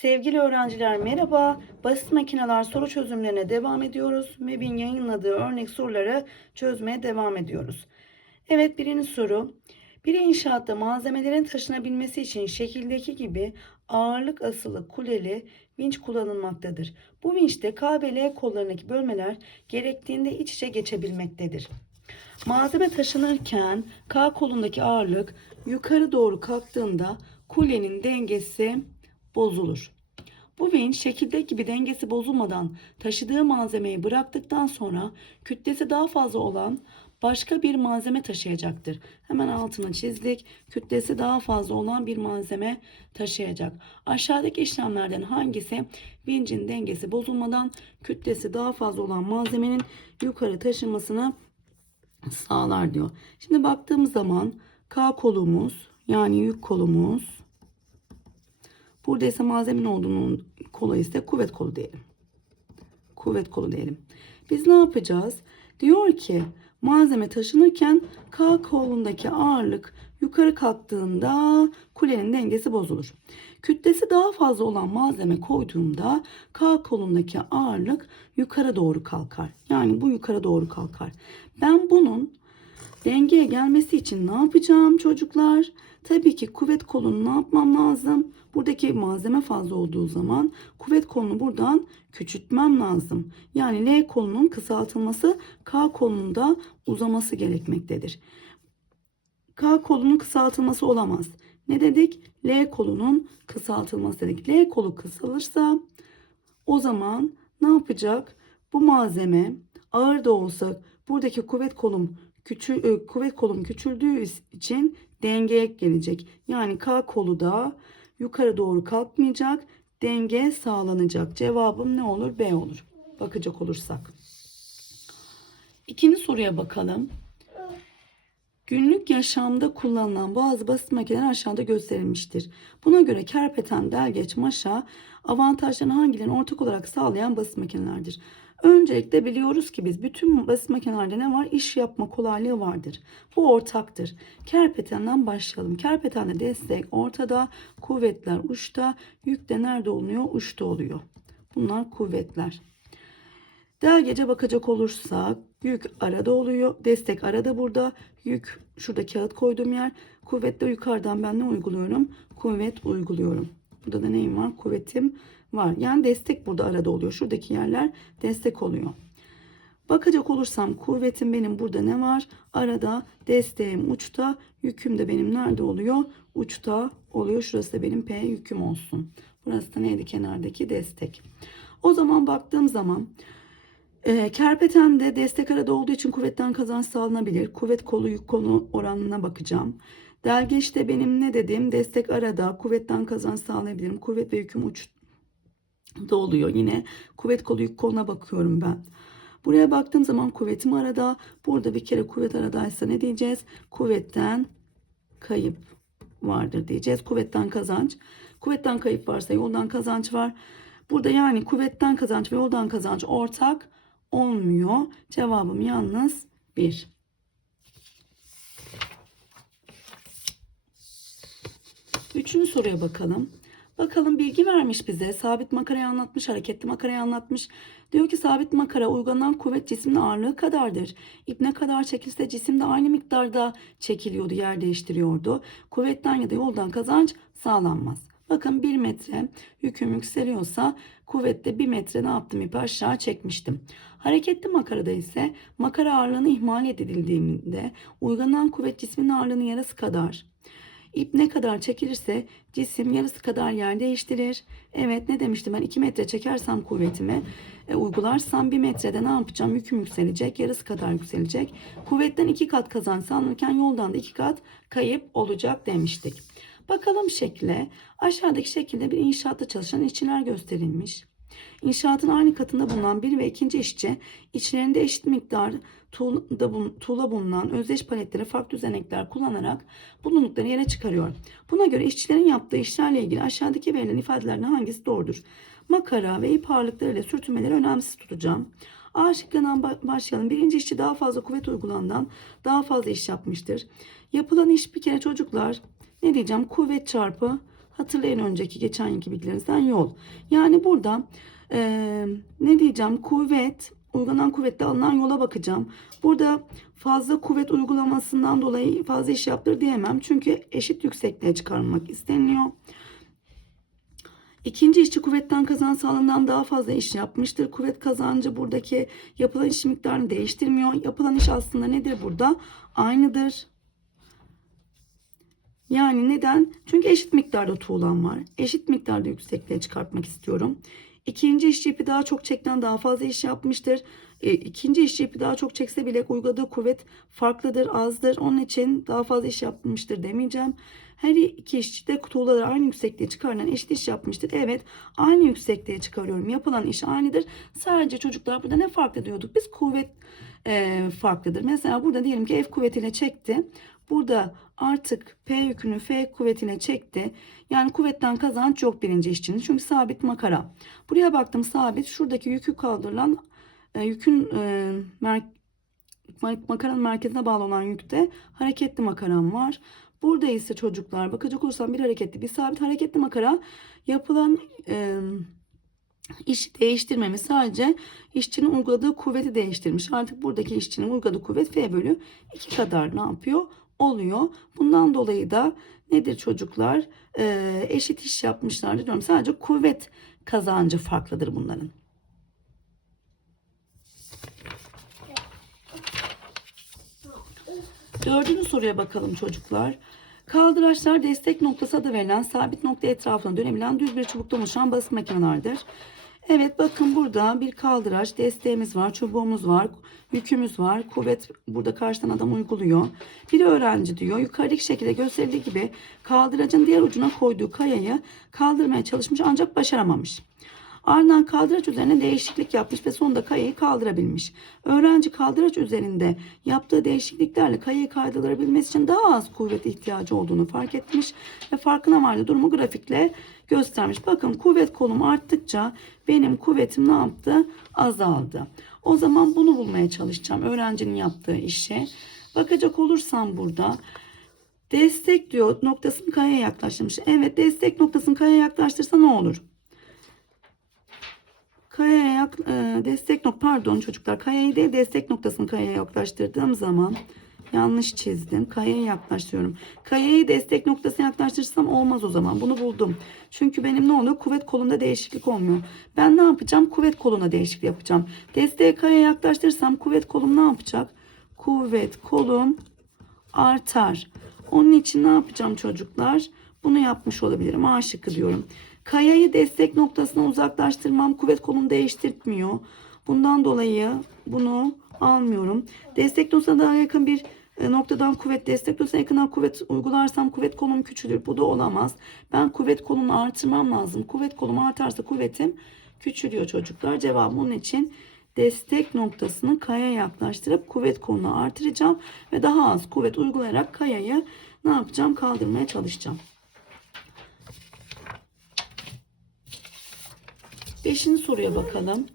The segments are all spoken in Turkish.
Sevgili öğrenciler merhaba. Basit makineler soru çözümlerine devam ediyoruz. MEB'in yayınladığı örnek soruları çözmeye devam ediyoruz. Evet birinci soru. Bir inşaatta malzemelerin taşınabilmesi için şekildeki gibi ağırlık asılı kuleli vinç kullanılmaktadır. Bu vinçte K ve kollarındaki bölmeler gerektiğinde iç içe geçebilmektedir. Malzeme taşınırken K kolundaki ağırlık yukarı doğru kalktığında kulenin dengesi bozulur. Bu vinç şekildeki gibi dengesi bozulmadan taşıdığı malzemeyi bıraktıktan sonra kütlesi daha fazla olan başka bir malzeme taşıyacaktır. Hemen altını çizdik. Kütlesi daha fazla olan bir malzeme taşıyacak. Aşağıdaki işlemlerden hangisi vincin dengesi bozulmadan kütlesi daha fazla olan malzemenin yukarı taşınmasını sağlar diyor. Şimdi baktığımız zaman K kolumuz yani yük kolumuz Burada ise malzemenin olduğunun kolu ise kuvvet kolu diyelim. Kuvvet kolu diyelim. Biz ne yapacağız? Diyor ki malzeme taşınırken K kolundaki ağırlık yukarı kalktığında kulenin dengesi bozulur. Kütlesi daha fazla olan malzeme koyduğumda K kolundaki ağırlık yukarı doğru kalkar. Yani bu yukarı doğru kalkar. Ben bunun dengeye gelmesi için ne yapacağım çocuklar? Tabii ki kuvvet kolunu ne yapmam lazım? Buradaki malzeme fazla olduğu zaman kuvvet kolunu buradan küçültmem lazım. Yani L kolunun kısaltılması K kolunun da uzaması gerekmektedir. K kolunun kısaltılması olamaz. Ne dedik? L kolunun kısaltılması dedik. L kolu kısalırsa o zaman ne yapacak? Bu malzeme ağır da olsa buradaki kuvvet kolum küçül, e, kuvvet kolum küçüldüğü için dengeye gelecek. Yani K kolu da yukarı doğru kalkmayacak. Denge sağlanacak. Cevabım ne olur? B olur. Bakacak olursak. İkinci soruya bakalım. Günlük yaşamda kullanılan bazı basit makineler aşağıda gösterilmiştir. Buna göre kerpeten, delgeç, maşa avantajlarını hangilerinin ortak olarak sağlayan basit makinelerdir? Öncelikle biliyoruz ki biz bütün basit makinelerde ne var? İş yapma kolaylığı vardır. Bu ortaktır. Kerpetenden başlayalım. Kerpetende destek ortada, kuvvetler uçta, yük de nerede oluyor? Uçta oluyor. Bunlar kuvvetler. Delgece bakacak olursak yük arada oluyor. Destek arada burada. Yük şurada kağıt koyduğum yer. Kuvvet de yukarıdan ben ne uyguluyorum? Kuvvet uyguluyorum. Burada da var? Kuvvetim var. Yani destek burada arada oluyor. Şuradaki yerler destek oluyor. Bakacak olursam kuvvetim benim burada ne var? Arada desteğim uçta. Yüküm de benim nerede oluyor? Uçta oluyor. Şurası da benim P yüküm olsun. Burası da neydi kenardaki destek. O zaman baktığım zaman e, kerpetende destek arada olduğu için kuvvetten kazanç sağlanabilir. Kuvvet kolu yük kolu oranına bakacağım. Delgeçte benim ne dedim? Destek arada kuvvetten kazanç sağlayabilirim. Kuvvet ve yüküm uçta oluyor. Yine kuvvet kolu yük koluna bakıyorum ben. Buraya baktığım zaman kuvvetim arada. Burada bir kere kuvvet aradaysa ne diyeceğiz? Kuvvetten kayıp vardır diyeceğiz. Kuvvetten kazanç. Kuvvetten kayıp varsa yoldan kazanç var. Burada yani kuvvetten kazanç ve yoldan kazanç ortak olmuyor. Cevabım yalnız 1. Üçüncü soruya bakalım. Bakalım bilgi vermiş bize. Sabit makarayı anlatmış, hareketli makarayı anlatmış. Diyor ki sabit makara uygulanan kuvvet cismin ağırlığı kadardır. İp ne kadar çekilse cisim de aynı miktarda çekiliyordu, yer değiştiriyordu. Kuvvetten ya da yoldan kazanç sağlanmaz. Bakın 1 metre yüküm yükseliyorsa kuvvette 1 metre ne yaptım ipi aşağı çekmiştim. Hareketli makarada ise makara ağırlığını ihmal edildiğinde uygulanan kuvvet cismin ağırlığının yarısı kadar. İp ne kadar çekilirse cisim yarısı kadar yer değiştirir. Evet ne demiştim ben 2 metre çekersem kuvvetimi e, uygularsam 1 metrede ne yapacağım? Yüküm yükselecek yarısı kadar yükselecek. Kuvvetten 2 kat kazanç yoldan da 2 kat kayıp olacak demiştik. Bakalım şekle. Aşağıdaki şekilde bir inşaatta çalışan işçiler gösterilmiş. İnşaatın aynı katında bulunan bir ve ikinci işçi içlerinde eşit miktar tuğla, bulunan özdeş paletleri farklı düzenekler kullanarak bulundukları yere çıkarıyor. Buna göre işçilerin yaptığı işlerle ilgili aşağıdaki verilen ifadelerden hangisi doğrudur? Makara ve ip ağırlıkları ile sürtünmeleri önemsiz tutacağım. A şıkkından başlayalım. Birinci işçi daha fazla kuvvet uygulandan daha fazla iş yapmıştır. Yapılan iş bir kere çocuklar ne diyeceğim? Kuvvet çarpı Hatırlayın önceki geçen yılki bilgilerinizden yol. Yani burada eee, ne diyeceğim? Kuvvet, uygulanan kuvvetle alınan yola bakacağım. Burada fazla kuvvet uygulamasından dolayı fazla iş yaptır diyemem. Çünkü eşit yüksekliğe çıkarmak isteniliyor. İkinci işçi kuvvetten kazan sağlığından daha fazla iş yapmıştır. Kuvvet kazancı buradaki yapılan iş miktarını değiştirmiyor. Yapılan iş aslında nedir burada? Aynıdır. Yani neden? Çünkü eşit miktarda tuğlan var. Eşit miktarda yüksekliğe çıkartmak istiyorum. İkinci işçi ipi daha çok çekten daha fazla iş yapmıştır. E, ikinci işçi ipi daha çok çekse bile uyguladığı kuvvet farklıdır, azdır. Onun için daha fazla iş yapmıştır demeyeceğim. Her iki işçi de tuğlaları aynı yüksekliğe çıkarılan eşit iş yapmıştır. Evet aynı yüksekliğe çıkarıyorum. Yapılan iş aynıdır. Sadece çocuklar burada ne farklı diyorduk? Biz kuvvet e, farklıdır. Mesela burada diyelim ki F kuvvetiyle çekti. Burada artık P yükünü F kuvvetiyle çekti. Yani kuvvetten kazanç yok birinci işçinin. Çünkü sabit makara. Buraya baktım sabit. Şuradaki yükü kaldırılan e, yükün e, mer ma- makaranın merkezine bağlı olan yükte hareketli makaram var. Burada ise çocuklar bakacak olursam bir hareketli bir sabit hareketli makara yapılan e, işi değiştirmemiş sadece işçinin uyguladığı kuvveti değiştirmiş. Artık buradaki işçinin uyguladığı kuvvet F bölü 2 kadar ne yapıyor? Oluyor. Bundan dolayı da nedir çocuklar? Ee, eşit iş yapmışlardır diyorum. Sadece kuvvet kazancı farklıdır bunların. Dördüncü soruya bakalım çocuklar. Kaldıraçlar destek noktası adı verilen sabit nokta etrafına dönebilen düz bir çubuktan oluşan basit makinelerdir. Evet bakın burada bir kaldıraç desteğimiz var, çubuğumuz var, yükümüz var. Kuvvet burada karşıdan adam uyguluyor. Bir öğrenci diyor yukarıdaki şekilde gösterildiği gibi kaldıracın diğer ucuna koyduğu kayayı kaldırmaya çalışmış ancak başaramamış. Ardından kaldıraç üzerine değişiklik yapmış ve sonunda kayayı kaldırabilmiş. Öğrenci kaldıraç üzerinde yaptığı değişikliklerle kayayı kaydırabilmesi için daha az kuvvet ihtiyacı olduğunu fark etmiş ve farkına vardı durumu grafikle göstermiş. Bakın kuvvet kolum arttıkça benim kuvvetim ne yaptı? Azaldı. O zaman bunu bulmaya çalışacağım öğrencinin yaptığı işe. Bakacak olursam burada destek diyor noktasını kayaya yaklaştırmış. Evet destek noktasını kayaya yaklaştırsa ne olur? Kayaya yak- e, destek nok pardon çocuklar kayayı değil destek noktasını kayaya yaklaştırdığım zaman yanlış çizdim. Kayaya yaklaştırıyorum. Kayayı destek noktasına yaklaştırsam olmaz o zaman. Bunu buldum. Çünkü benim ne oluyor? Kuvvet kolunda değişiklik olmuyor. Ben ne yapacağım? Kuvvet koluna değişiklik yapacağım. Desteği kayaya yaklaştırırsam kuvvet kolum ne yapacak? Kuvvet kolum artar. Onun için ne yapacağım çocuklar? Bunu yapmış olabilirim. A şıkkı diyorum. Kayayı destek noktasına uzaklaştırmam kuvvet kolunu değiştirtmiyor. Bundan dolayı bunu almıyorum. Destek noktasına daha yakın bir e, noktadan kuvvet destek noktasına yakından kuvvet uygularsam kuvvet kolum küçülür. Bu da olamaz. Ben kuvvet kolunu artırmam lazım. Kuvvet kolum artarsa kuvvetim küçülüyor çocuklar. Cevabım onun için destek noktasını kayaya yaklaştırıp kuvvet kolunu artıracağım ve daha az kuvvet uygulayarak kayayı ne yapacağım? Kaldırmaya çalışacağım. Beşinci soruya bakalım.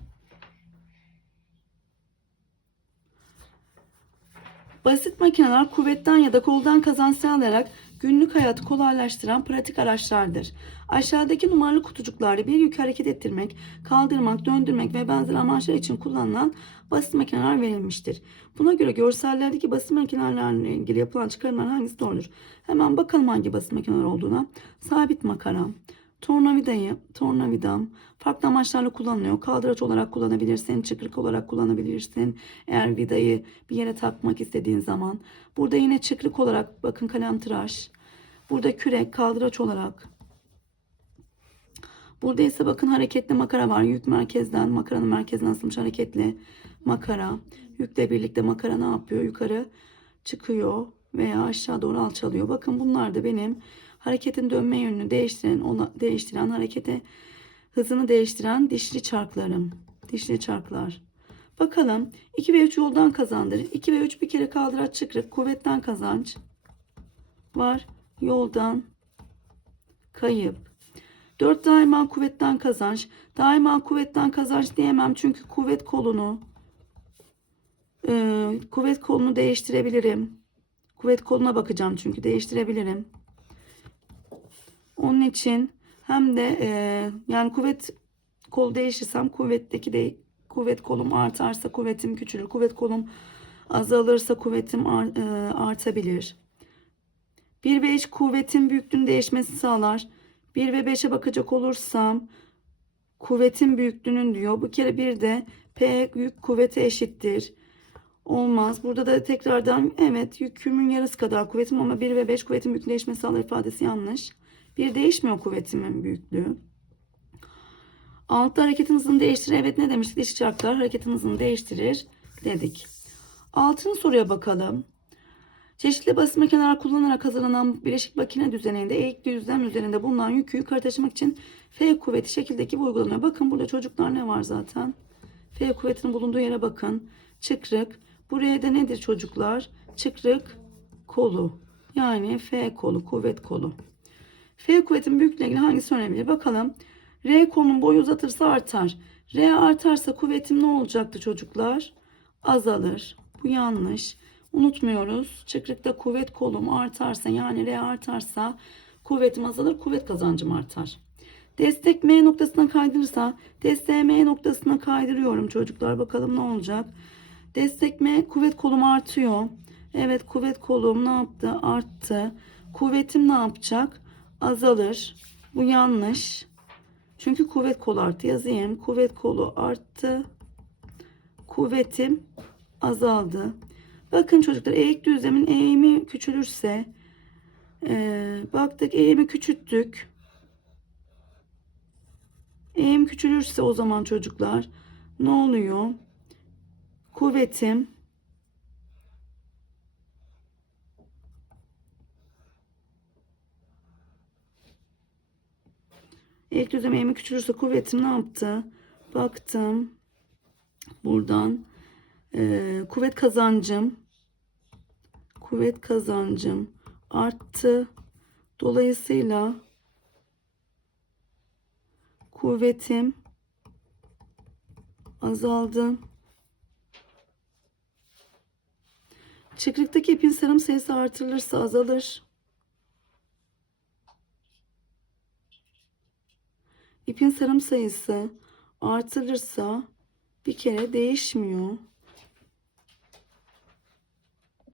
Basit makineler kuvvetten ya da koldan kazanç sağlayarak günlük hayatı kolaylaştıran pratik araçlardır. Aşağıdaki numaralı kutucuklarda bir yük hareket ettirmek, kaldırmak, döndürmek ve benzeri amaçlar için kullanılan basit makineler verilmiştir. Buna göre görsellerdeki basit makinelerle ilgili yapılan çıkarımlar hangisi doğrudur? Hemen bakalım hangi basit makineler olduğuna. Sabit makara, tornavidayı, tornavidam farklı amaçlarla kullanılıyor. Kaldıraç olarak kullanabilirsin, çıkrık olarak kullanabilirsin. Eğer vidayı bir yere takmak istediğin zaman. Burada yine çıkrık olarak bakın kalem tıraş. Burada kürek, kaldıraç olarak. Burada ise bakın hareketli makara var. Yük merkezden, makaranın merkezinden asılmış hareketli makara. Yükle birlikte makara ne yapıyor? Yukarı çıkıyor veya aşağı doğru alçalıyor. Bakın bunlar da benim hareketin dönme yönünü değiştiren, ona, değiştiren harekete hızını değiştiren dişli çarklarım. Dişli çarklar. Bakalım 2 ve 3 yoldan kazandırır. 2 ve 3 bir kere kaldıraç çıkrık. Kuvvetten kazanç var. Yoldan kayıp. 4 daima kuvvetten kazanç. Daima kuvvetten kazanç diyemem çünkü kuvvet kolunu e, kuvvet kolunu değiştirebilirim. Kuvvet koluna bakacağım çünkü değiştirebilirim. Onun için hem de e, yani kuvvet kol değişirsem kuvvetteki de kuvvet kolum artarsa kuvvetim küçülür. Kuvvet kolum azalırsa kuvvetim ar- e, artabilir. 1 ve 3 kuvvetin büyüklüğünün değişmesi sağlar. 1 ve 5'e bakacak olursam kuvvetin büyüklüğünün diyor. Bu kere bir de P yük kuvvete eşittir. Olmaz. Burada da tekrardan evet yükümün yarısı kadar kuvvetim ama 1 ve 5 kuvvetin büyüklüğü değişmesi sağlar ifadesi yanlış. Bir değişmiyor kuvvetimin büyüklüğü. Altta hareketin hızını değiştirir. Evet ne demiştik? Dişi çarklar hareketin hızını değiştirir dedik. Altıncı soruya bakalım. Çeşitli basit makineler kullanarak hazırlanan bileşik makine düzeninde eğik düzlem üzerinde bulunan yükü yukarı taşımak için F kuvveti şekildeki gibi uygulanıyor. Bakın burada çocuklar ne var zaten? F kuvvetinin bulunduğu yere bakın. Çıkrık. Buraya da nedir çocuklar? Çıkrık kolu. Yani F kolu, kuvvet kolu. F kuvvetin büyüklüğüne ilgili hangisi önemli? Bakalım. R kolunun boyu uzatırsa artar. R artarsa kuvvetim ne olacaktı çocuklar? Azalır. Bu yanlış. Unutmuyoruz. Çıkrıkta kuvvet kolum artarsa yani R artarsa kuvvetim azalır, kuvvet kazancım artar. Destek M noktasına kaydırırsa destek M noktasına kaydırıyorum çocuklar. Bakalım ne olacak? Destek M kuvvet kolum artıyor. Evet kuvvet kolum ne yaptı? Arttı. Kuvvetim ne yapacak? Azalır. Bu yanlış. Çünkü kuvvet kolu arttı. Yazayım. Kuvvet kolu arttı. Kuvvetim azaldı. Bakın çocuklar eğik düzlemin eğimi küçülürse eee, baktık eğimi küçülttük. Eğim küçülürse o zaman çocuklar ne oluyor? Kuvvetim eğimi küçülürse kuvvetim ne yaptı? Baktım. Buradan eee, kuvvet kazancım kuvvet kazancım arttı. Dolayısıyla kuvvetim azaldı. Çıkrıktaki ipin sarım sayısı artırılırsa azalır. İpin sarım sayısı artırılırsa bir kere değişmiyor.